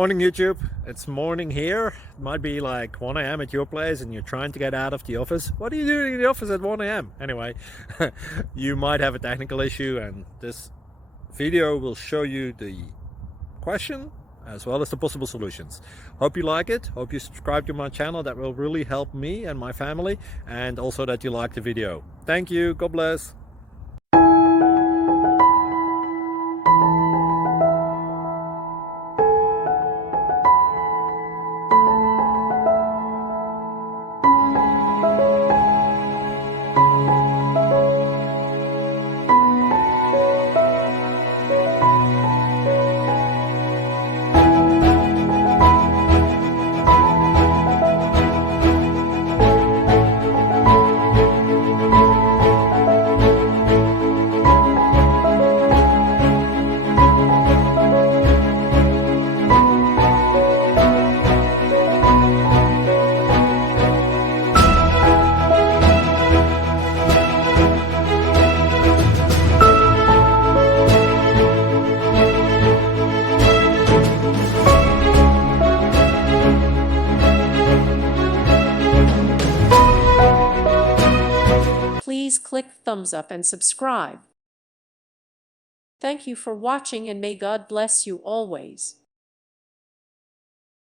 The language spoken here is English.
Morning YouTube, it's morning here. It might be like 1 a.m. at your place and you're trying to get out of the office. What are you doing in the office at 1 a.m.? Anyway, you might have a technical issue and this video will show you the question as well as the possible solutions. Hope you like it, hope you subscribe to my channel. That will really help me and my family, and also that you like the video. Thank you, God bless. Please click thumbs up and subscribe. Thank you for watching, and may God bless you always.